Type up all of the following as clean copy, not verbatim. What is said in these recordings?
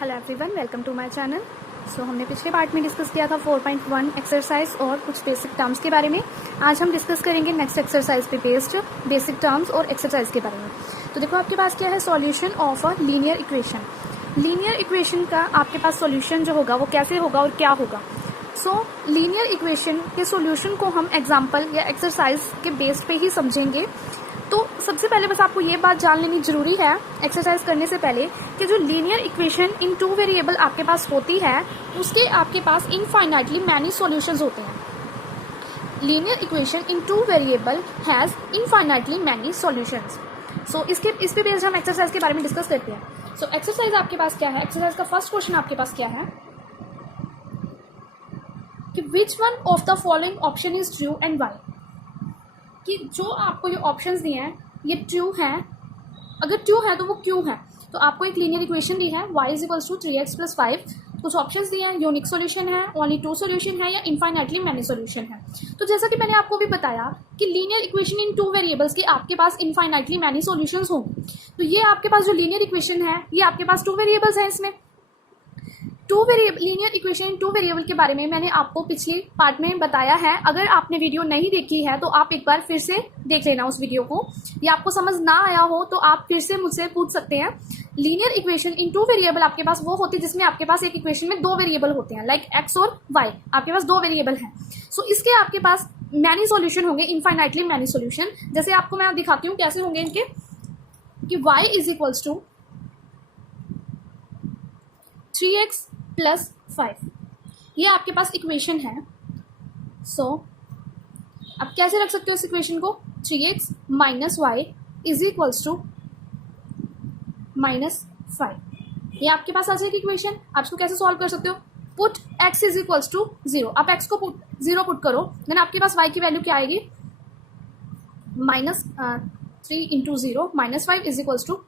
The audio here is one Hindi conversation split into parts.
Hello everyone, welcome to my channel. हमने पिछले पार्ट में डिस्कस किया था 4.1 एक्सरसाइज और कुछ बेसिक टर्म्स के बारे में। आज हम डिस्कस करेंगे नेक्स्ट एक्सरसाइज पे बेस्ड बेसिक टर्म्स और एक्सरसाइज के बारे में। तो देखो आपके पास क्या है, solution of a linear equation. Linear equation का आपके पास सॉल्यूशन जो होगा वो कैसे होगा और क्या होगा। लीनियर इक्वेशन के सॉल्यूशन को हम एग्जाम्पल या एक्सरसाइज के बेस्ड पे ही समझेंगे। तो सबसे पहले बस आपको ये बात जान लेनी जरूरी है एक्सरसाइज करने से पहले कि जो linear equation in two variable आपके पास होती है उसके आपके पास इनफाइनाइटली मैनी सॉल्यूशंस होते हैं। Linear equation in two variable has infinitely many solutions. इस पे बेस्ड हम एक्सरसाइज के बारे में डिस्कस करते हैं। एक्सरसाइज आपके पास क्या है, एक्सरसाइज का फर्स्ट क्वेश्चन आपके पास क्या है कि which one of the following option is true and why. कि जो आपको ये ऑप्शंस दिए हैं ये ट्रू हैं, अगर ट्रू है तो वो क्यों है। तो आपको एक लीनियर इक्वेशन दी है y is equals to 3x + 5। कुछ ऑप्शंस दिए हैं, यूनिक सॉल्यूशन है, ओनली 2 सॉल्यूशन है या इनफाइनाइटली मैनी सॉल्यूशन है। तो जैसा कि मैंने आपको भी बताया कि लीनियर इक्वेशन इन 2 वेरिएबल्स के आपके पास इनफाइनाइटली मैनी सॉल्यूशंस होंगे। तो ये आपके पास जो लीनियर इक्वेशन है ये आपके पास 2 वेरिएबल्स हैं। इसमें लीनियर इक्वेशन इन 2 वेरिएबल के बारे में मैंने आपको पिछले पार्ट में बताया है। अगर आपने वीडियो नहीं देखी है तो आप एक बार फिर से देख लेना उस वीडियो को, या आपको समझ ना आया हो तो आप फिर से मुझसे पूछ सकते हैं। लीनियर इक्वेशन इन 2 वेरिएबल आपके पास वो होती है जिसमें आपके पास एक इक्वेशन में 2 वेरिएबल होते हैं, लाइक एक्स और वाई। आपके पास 2 वेरिएबल हैं। इसके आपके पास मैनी सॉल्यूशन होंगे, इनफाइनाइटली मैनी सॉल्यूशन। जैसे आपको मैं दिखाती हूँ कैसे होंगे इनके, कि y is equals to 3x + 5, ये आपके पास इक्वेशन है। आप कैसे रख सकते हो इस इक्वेशन को, 3x - y is equals to -5। ये आपके पास आ जाएगी इक्वेशन। आप इसको कैसे सॉल्व कर सकते हो, put x is equals to 0। आप x को 0 पुट करो, देन आपके पास y की वैल्यू क्या आएगी, -3 × 0 -5 is equals to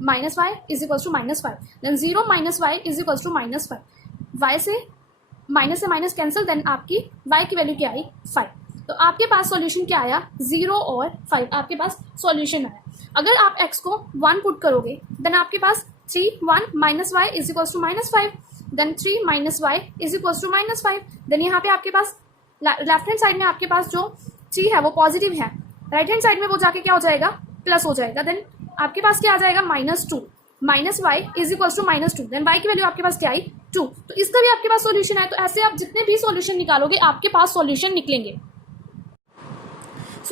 -y is equals to -5। Then 0 - y is equals to -5। y से माइनस कैंसिल, देन आपकी y की वैल्यू क्या आई, 5। तो आपके पास सॉल्यूशन क्या आया, 0 और 5 आपके पास सॉल्यूशन आया। अगर आप x को 1 पुट करोगे देन आपके पास 3 1 - y is equals to -5। Then 3 - y is equals to -5। Then यहाँ पे आपके पास लेफ्ट हैंड साइड में आपके पास जो 3 है वो पॉजिटिव है, राइट हैंड साइड में वो जाके क्या हो जाएगा, प्लस हो जाएगा। देन आपके पास क्या आ जाएगा, -2 -y is equals to -2। Then y की वैल्यू आपके पास क्या आई, 2। तो इसका भी आपके पास सॉल्यूशन है। तो ऐसे आप जितने भी सॉल्यूशन निकालोगे आपके पास सॉल्यूशन निकलेंगे।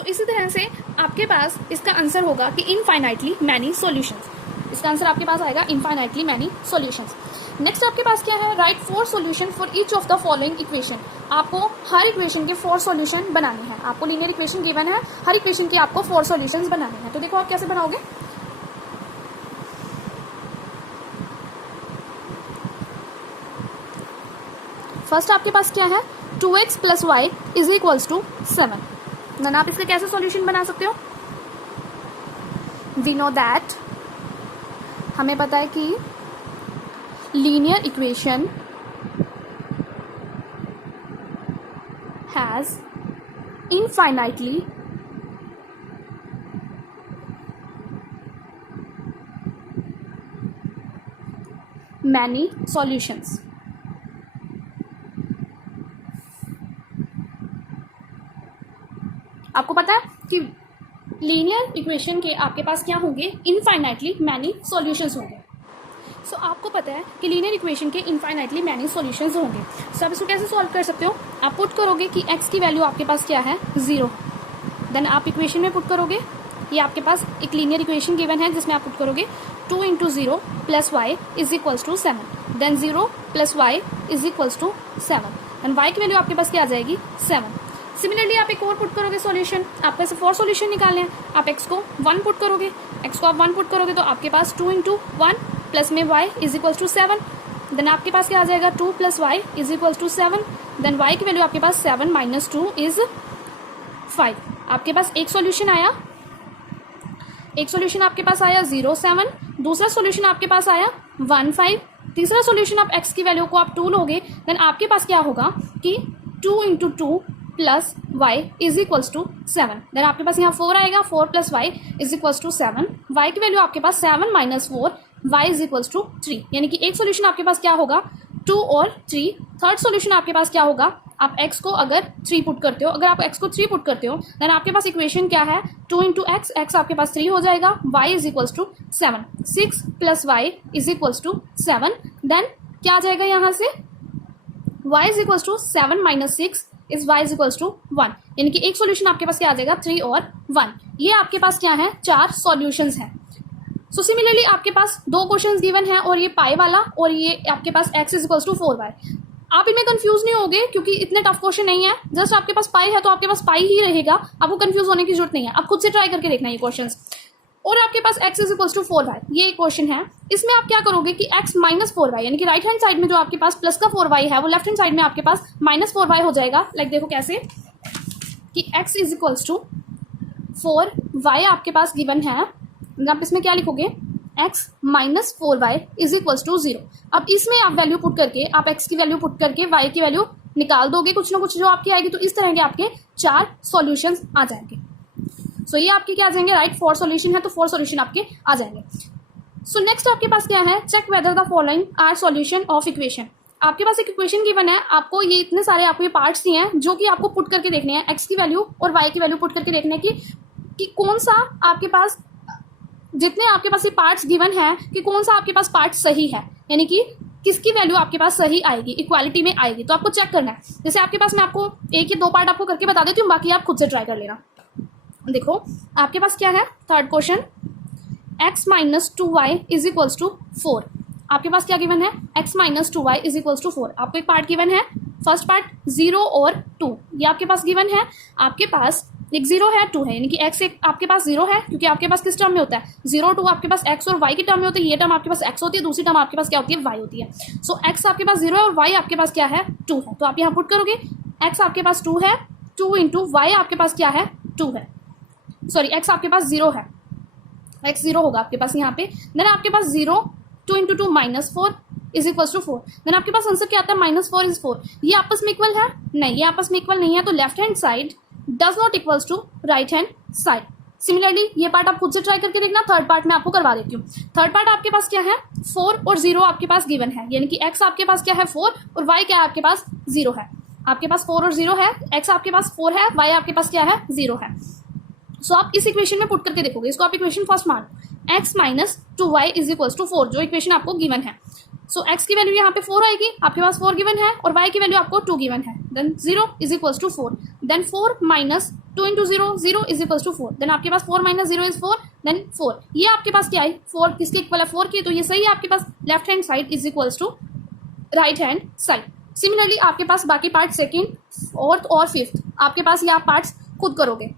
इसी तरह से आपके पास इसका आंसर होगा कि इनफाइनाइटली मैनी सॉल्यूशंस। इसका आंसर आपके पास आएगा इनफाइनाइटली मैनी सॉल्यूशंस। नेक्स्ट आपके पास क्या है, right 4 solution for each of the following equation. आपको हर इक्वेशन के 4 सॉल्यूशन बनाने हैं। आपको लीनियर इक्वेशन गिवन है, हर इक्वेशन के आपको 4 सॉल्यूशंस बनाने हैं। तो देखो आप कैसे बनाओगे। फर्स्ट आपके पास क्या है, 2x + y is equals to 7। Then आप इसका कैसे सॉल्यूशन बना सकते हो, वी नो दैट, हमें पता है कि linear equation has infinitely many solutions. आपको पता है कि लीनियर इक्वेशन के आपके पास क्या होंगे, इनफाइनाइटली मैनी सॉल्यूशंस होंगे। आपको पता है कि लीनियर इक्वेशन के इनफाइनाइटली मैनी सॉल्यूशंस होंगे। आप इसको कैसे सॉल्व कर सकते हो, आप पुट करोगे कि x की वैल्यू आपके पास क्या है, 0। देन आप इक्वेशन में पुट करोगे, ये आपके पास एक लीनियर इक्वेशन गिवन है जिसमें आप पुट करोगे 2 × 0 + y is equals to 7। Then 0 + y is equals to 7। Then y की वैल्यू आपके पास क्या आ जाएगी, 7। सिमिलरली आप एक और पुट करोगे सॉल्यूशन, आपको ऐसे 4 सॉल्यूशन निकालने हैं। आप x को 1 पुट करोगे, x को आप 1 पुट करोगे तो आपके पास 2 × 1 प्लस में y is equals to 7। Then आपके पास क्या आ जाएगा, 2 + y is equals to 7। Then y की वैल्यू आपके पास 7 - 2 इज 5। आपके पास एक सॉल्यूशन आया, एक सॉल्यूशन आपके पास आया 0 7। दूसरा सॉल्यूशन आपके पास आया 1 5। तीसरा सॉल्यूशन आप x की वैल्यू को आप 2 लोगे, देन आपके पास क्या होगा कि 2 × 2 + y is equals to 7। Then आपके पास यहाँ 4 आएगा, 4 + y is equals to 7। y की वैल्यू आपके पास 7 - 4 y इज इक्वल्स टू 3, यानी कि एक सोल्यूशन आपके पास क्या होगा 2 और 3, थर्ड सोल्यूशन आपके पास क्या होगा, आप x को अगर 3 पुट करते हो, अगर आप x को 3 पुट करते हो देन आपके पास इक्वेशन क्या है 2 इंटू एक्स, एक्स आपके पास 3 हो जाएगा, y is equals to 7, 6 plus y is equals to 7, then क्या आ जाएगा यहाँ से y is equals to 7 minus 6 is y is equals to 1, यानी कि एक सोल्यूशन आपके पास क्या आ जाएगा 3 और 1। ये आपके पास क्या है 4 सॉल्यूशंस हैं। सो सिमिलरली आपके पास 2 क्वेश्चंस गिवन है और ये पाई वाला और ये आपके पास x is equals to 4y। आप इनमें कंफ्यूज नहीं होगे क्योंकि इतने टफ क्वेश्चन नहीं है, जस्ट आपके पास पाई है तो आपके पास पाई ही रहेगा, आपको कंफ्यूज होने की जरूरत नहीं है, आप खुद से ट्राई करके देखना ये क्वेश्चंस। और आपके पास x is equals to 4y, ये एक क्वेश्चन है, इसमें आप क्या करोगे कि x माइनस 4y, यानी कि राइट हैंड साइड में जो आपके पास प्लस का 4y है वो लेफ्ट हैंड साइड में आपके पास माइनस 4y हो जाएगा। लाइक देखो कैसे कि x is equals to 4y आपके पास गिवन है, आप इसमें क्या लिखोगे x minus 4y is equals to 0। अब इसमें आप वैल्यू पुट करके, आप x की वैल्यू पुट करके y की वैल्यू निकाल दोगे कुछ ना कुछ जो आपकी आएगी, तो इस तरह के आपके 4 सॉल्यूशंस आ जाएंगे। सो ये आपके क्या आ जाएंगे, राइट 4 सॉल्यूशन है तो 4 सॉल्यूशन आपके आ जाएंगे। सो नेक्स्ट आपके पास क्या है, check whether the following are solution of equation. आपके पास एक इक्वेशन गिवन है, आपको ये इतने सारे आपको ये पार्ट्स दिए हैं जो कि आपको पुट करके देखने हैं, x की वैल्यू और y की वैल्यू पुट करके देखने हैं कि कौन सा आपके पास, जितने आपके पास ये पार्ट्स गिवन है कि कौन सा आपके पास पार्ट सही है, यानी कि किसकी वैल्यू आपके पास सही आएगी, इक्वालिटी में आएगी। तो आपको चेक करना है, जैसे आपके पास मैं आपको एक या 2 पार्ट आपको करके बता देती हूँ, बाकी आप खुद से ट्राई कर लेना। देखो आपके पास क्या है, third question x minus 2y is equals to 4। आपके पास क्या गिवन है, x minus 2y is equals to 4। आपको एक पार्ट गिवन है, फर्स्ट पार्ट 0 और 2, ये आपके पास गिवन है। आपके पास एक 0 है 2 है, यानी कि x एक आपके पास 0 है, क्योंकि आपके पास किस टर्म में होता है 0 2 आपके पास x और y की टर्म में होती है। ये टर्म आपके पास x होती है, दूसरी टर्म आपके पास क्या होती है y होती है। सो x आपके पास 0 है और y आपके पास क्या है 2 है, तो आप यहाँ पुट करोगे x आपके पास 2 है, 2 इंटू y आपके पास क्या है 2 है, सॉरी x आपके पास 0 है, x 0 होगा आपके पास यहाँ पे। देन आपके पास 0 2 into 2 minus 4 is equals to 4। Then आपके पास आंसर क्या आता है -4 इज 4। ये आपस में इक्वल है नहीं, ये आपस में इक्वल नहीं है, तो left hand side does not equals to right hand side. Similarly ये पार्ट आप खुद से ट्राई करके देखना, थर्ड पार्ट मैं आपको करवा देती हूँ। थर्ड पार्ट आपके पास क्या है 4 और 0 आपके पास गिवन है, यानी कि x आपके पास क्या है 4 और y क्या है आपके पास 0 है। आपके पास 4 और 0 है, x आपके पास 4 है, y आपके पास क्या है 0 है। सो आप इस इक्वेशन में पुट करके देखोगे, इसको आप इक्वेशन फर्स्ट मान x minus 2y is equals to 4, जो इक्वेशन आपको गिवन है। सो x की वैल्यू यहाँ पे 4 आएगी, आपके पास 4 गिवन है और y की वैल्यू आपको 2 गिवन है। Then 0 is equals to 4, then 4 minus 2 into 0, 0 is equals to 4। Then आपके पास 4 माइनस 0 इज 4, देन 4। ये आपके पास क्या है 4 किसके इक्वल है 4 की, तो ये सही है आपके पास left hand side is equals to right hand side. Similarly आपके पास बाकी पार्ट सेकेंड, फोर्थ और फिफ्थ आपके पास ये आप पार्ट्स खुद करोगे।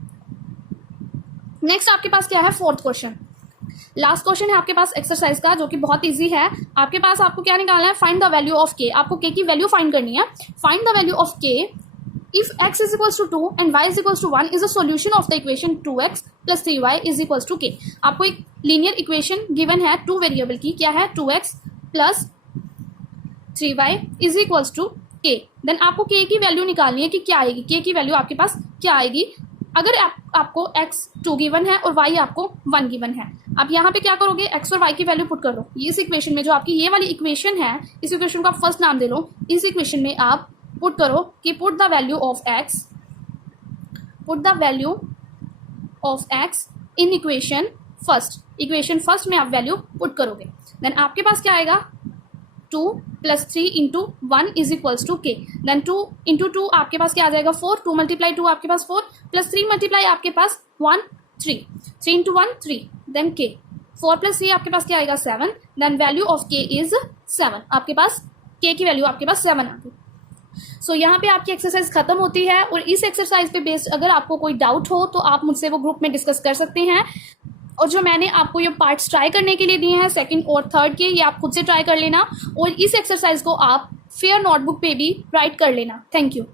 नेक्स्ट आपके पास क्या है फोर्थ क्वेश्चन, लास्ट क्वेश्चन है आपके पास एक्सरसाइज का, जो कि बहुत इजी है। आपके पास आपको क्या निकालना है, फाइंड द वैल्यू ऑफ के। आपको के की वैल्यू फाइंड करनी है। Find the value of k if x is equals to 2 and y is equals to 1 is a solution of the equation 2x plus 3y is equals to k. आपको एक लीनियर इक्वेशन गिवन है 2 वेरिएबल की, क्या है 2x plus 3y is equals to k. Then आपको के की वैल्यू निकालनी है कि क्या आएगी, के की वैल्यू आपके पास क्या आएगी। अगर आपको x 2 गिवन है और y आपको 1 गिवन है, आप यहाँ पे क्या करोगे x और y की वैल्यू पुट कर दो। इस इक्वेशन में जो आपकी ये वाली इक्वेशन है, इस इक्वेशन को आप फर्स्ट नाम दे लो। इस इक्वेशन में आप पुट करो कि put the value of x in equation first. Equation first में आप वैल्यू पुट करोगे। देन आपके पास क्या आएगा 2 plus 3 into 1 is equals to k. Then 2 into 2 आपके पास क्या आ जाएगा 4, 2 मल्टीप्लाई 2 आपके पास 4 प्लस 3 मल्टीप्लाई आपके पास 1 3, 3 इंटू 1 3, देन के 4 प्लस 3 आपके पास क्या आएगा 7। देन वैल्यू ऑफ के इज 7। आपके पास के की वैल्यू आपके पास 7 आ गई। सो यहाँ पे आपकी एक्सरसाइज खत्म होती है। और इस एक्सरसाइज पे बेस्ड अगर आपको कोई डाउट हो तो आप मुझसे वो ग्रुप में डिस्कस कर सकते हैं। और जो मैंने आपको ये पार्ट्स ट्राई करने के लिए दिए हैं सेकंड और थर्ड के, ये आप खुद से ट्राई कर लेना और इस एक्सरसाइज को आप फेयर नोटबुक पे भी राइट कर लेना। Thank you.